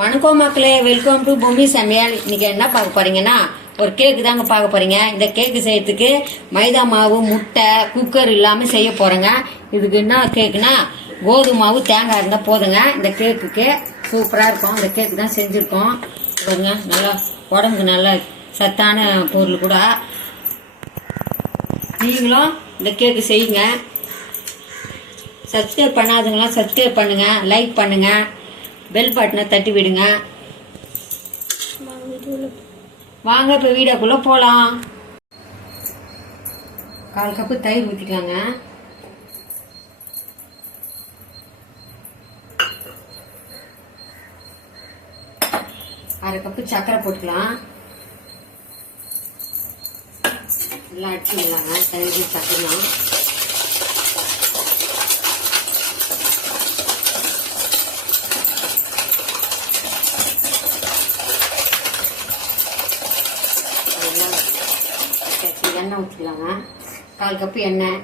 வணக்கம் மக்களே, welcome to Bommi சமையல். இன்னைக்கு என்ன பார்க்க போறீங்கன்னா ஒரு கேக்கு தாங்க பார்க்க போறீங்க. இந்த கேக்கு செய்யறதுக்கு மைதா மாவு, முட்டை, குக்கர் இல்லாமல் செய்ய போறேங்க. இதுக்கு என்ன கேக்குனா கோதுமை மாவு, தேங்காய் இருந்தால் போதுங்க. இந்த கேக்குக்கு சூப்பராக இருக்கும். இந்த கேக்கு தான் செஞ்சுருக்கோம் பாருங்க. நல்லா உடம்புக்கு நல்ல சத்தான பொருள் கூட. நீங்களும் இந்த கேக்கு செய்யுங்க. சப்ஸ்கிரைப் பண்ணாதவங்களாம் சப்ஸ்கிரைப் பண்ணுங்க, லைக் பண்ணுங்க, பெல் பட்டனை தட்டி விடுங்க. வாங்க இப்போ வீடியோக்குள்ளே போகலாம். 1/4 கப்பு தயிர் ஊற்றிக்கலாங்க. அரை கப்பு சர்க்கரை போட்டுக்கலாம். எல்லாம் அடிச்சுக்கலாங்க. தயிர் சர்க்கரை எண்ணெய் ஊற்றிக்கலாங்க. 1/4 கப்பு எண்ணெய்.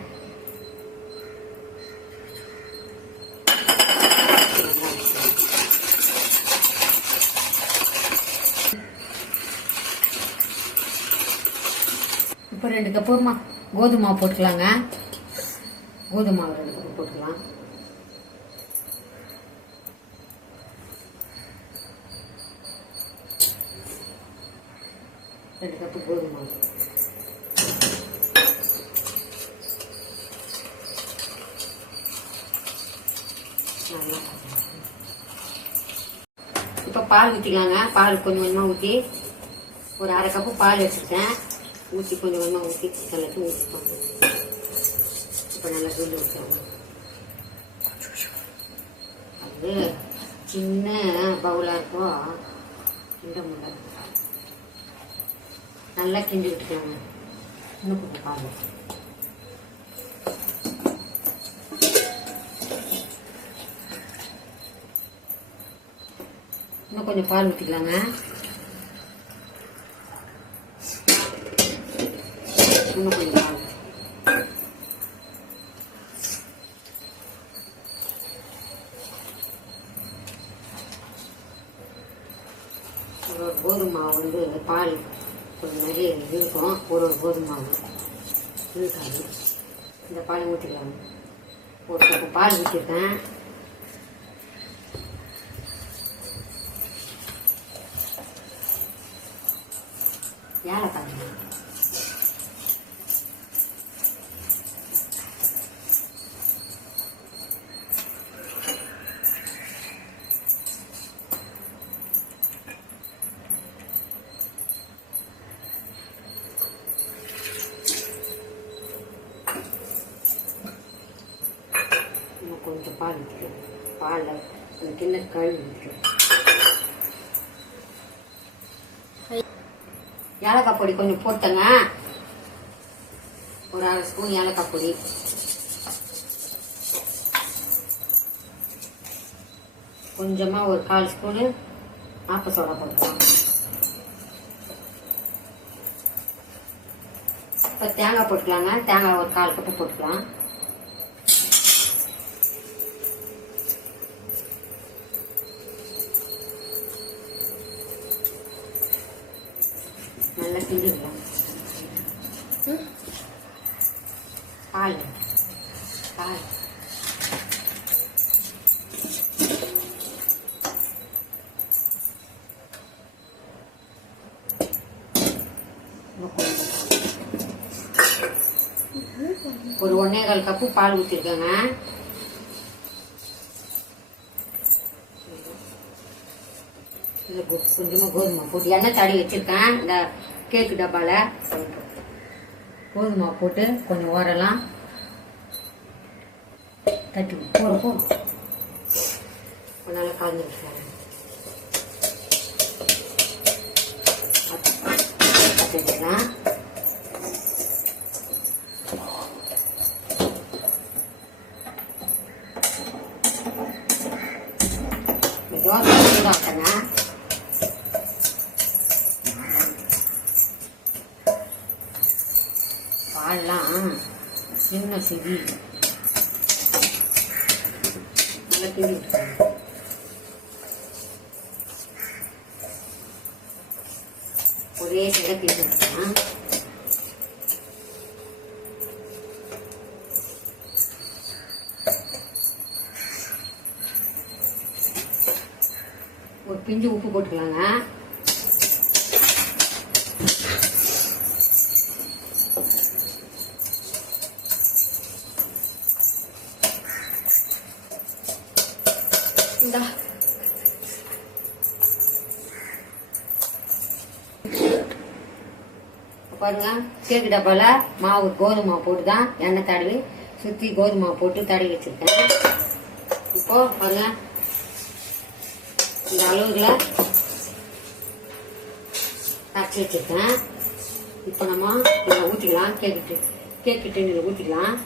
இப்போ 2 கப்பு கோதுமை மாவு போட்டுக்கலாங்க. கோதுமை மாவு 2 கப்பு போட்டுக்கலாம். ரெண்டு கப்பு கோதுமை மாவு. இப்போ பால் ஊற்றிக்கலாங்க. பால் கொஞ்சம் கொஞ்சமாக ஊற்றி ஒரு அரை கப்பு பால் வச்சுருக்கேன். ஊற்றி கொஞ்சம் கொஞ்சமாக ஊற்றி எல்லாத்தையும் ஊற்றிக்கோங்க. இப்போ நல்லா சொல்லி ஊற்றுறாங்க. அது சின்ன பவுலாக இருக்கும். கிண்ட முடியல. நல்லா கிண்டி விட்டுக்கோங்க. இன்னும் கொஞ்சம் பால் இன்னும் கொஞ்சம் பால் ஊற்றிக்கலாங்க. இன்னும் கொஞ்சம் பால். ஒரு கோதுமை மாவு பால் கொஞ்சம் நிறைய இருக்கும். ஒரு கோதுமை மாவு இருக்காது. இந்த பால் ஊற்றிக்கலாங்க. ஒரு கப்பு பால் ஊற்றிருக்கேன். ஏலக்காய் கொஞ்சம் பால் ஊற்றிக்கிறேன். பாலில் அந்த கிண்ண கழுவி ஊற்றிக்கிறேன். ஏலக்காய் பொடி கொஞ்சம் போட்டங்க. ஒரு அரை ஸ்பூன் ஏலக்காய் பொடி. கொஞ்சமாக ஒரு 1/4 ஸ்பூனு ஆப்ப சோடா போட்டுக்கலாம். இப்போ தேங்காய் போட்டுக்கலாங்க. தேங்காய் ஒரு 1/4 கப்பு போட்டுக்கலாம். நல்லா கிண்டிக்கலாம். பால் பால் ஒரு 1.25 கப்பு பால் ஊற்றிருக்கேங்க. கொஞ்சமாக கோதுமை போட்டு எண்ணெய் தடி வச்சிருக்கேன். இந்த கேக்கு டப்பால கோதுமை போட்டு கொஞ்சம் ஓரலாம் தட்டி போடும். நல்லா கலந்து விட்டுருக்காங்க. தோசை சூடாக்கங்க. பால்லாம் சின்ன செடி நல்லா கிண்டி விட்டுருக்காங்க. ஒரே கிடக்கு ஒரு பிஞ்சு உப்பு போட்டுக்கலாங்க. இந்த பாருங்க, கேக்கு டப்பால மாவு கோதுமை மாவு போட்டு தான் எண்ணெய் தடவி சுத்தி கோதுமை மாவு போட்டு தடவி வச்சிருக்கேன். இப்போ பாருங்க, இந்த அளவுல தச்சு வச்சிருக்கேன். இப்போ நம்ம இதில் ஊற்றிக்கலாம். கேக்கு டின்னில் ஊற்றிக்கலாம்.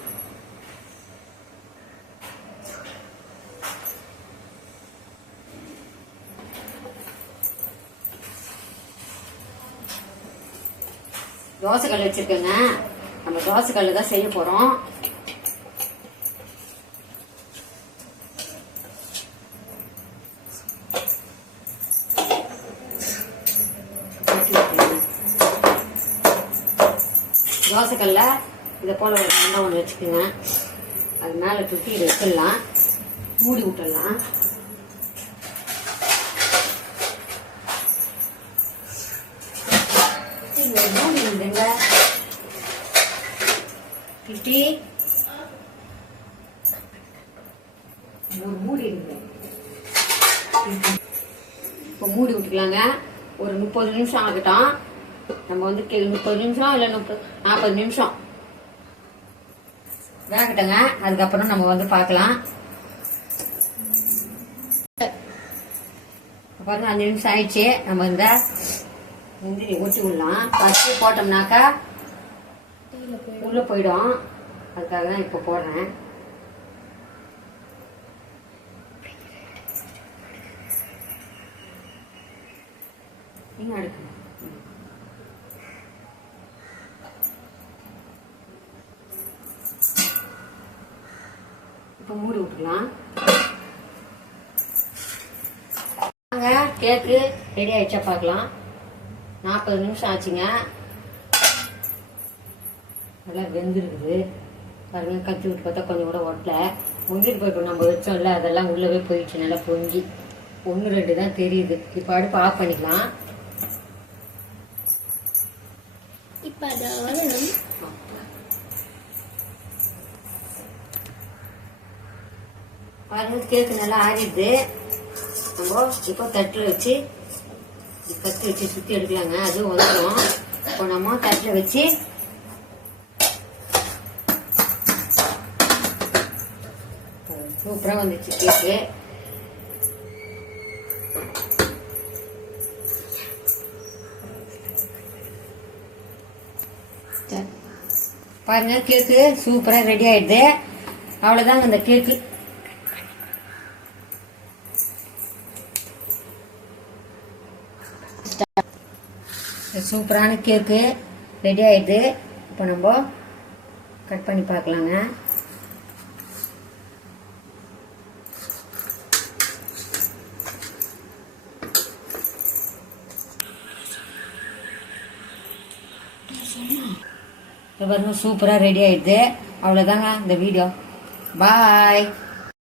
தோசைக்கல் வச்சிருக்கேங்க. நம்ம தோசைக்கல்ல தான் செய்ய போறோம். தோசைக்கல்ல இதை போல ஒரு ரெண்டா ஒன்று வச்சுக்கோங்க. அது மேலே தூக்கி இதை வச்சிடலாம். மூடி விட்டுடலாம். மூடி இப்போ மூடி விட்டுக்கலாங்க. ஒரு 30 நிமிஷம் ஆகட்டும். நம்ம வந்து 30 நிமிஷம் இல்லை 40 நிமிஷம் வேகட்டங்க. அதுக்கப்புறம் நம்ம வந்து பார்க்கலாம். பாருங்க, 5 நிமிஷம் ஆயிடுச்சு. நம்ம இந்த முந்திரி ஊற்றி விடலாம். ஃபர்ஸ்ட் போட்டோம்னாக்கா உள்ள போயிடும். அதுக்காக தான் இப்போ போடுறேன். நீங்க அடுக்கு இப்போ மூடி விட்டுக்கலாம். கேக்கு ரெடி ஆயிடுச்சா பார்க்கலாம். 40 நிமிஷம் ஆச்சுங்க. நல்லா வெந்துருக்குது பாருங்க. கத்தி விட்டு பார்த்தா கொஞ்சம் கூட ஒட்டல. முந்திரி போய்ட்டு நம்ம வச்சோம்ல, அதெல்லாம் உள்ளவே போயிடுச்சு. நல்லா பொங்கி 1 2 தான் தெரியுது. இப்போ அடுப்பு ஆஃப் பண்ணிக்கலாம். பாருங்க, கேக்கு நல்லா ஆறிடுது. நம்ம இப்போ தட்டில் வச்சு கத்தி வச்சு சுற்றி எடுக்கலாங்க. அதுவும் வந்துடும். இப்போ நம்ம தட்டில் வச்சு சூப்பராக வந்துச்சு கேக்கு. பாருங்க, கேக்கு சூப்பராக ரெடி ஆயிடுது. அவ்வளோதாங்க இந்த கேக்கு. சூப்பரான கேக்கு ரெடி ஆயிடுது. இப்போ நம்ம கட் பண்ணி பார்க்கலாங்க. பாருங்க, சூப்பராக ரெடி ஆயிடுது. அவ்வளோதாங்க இந்த வீடியோ. பாய்.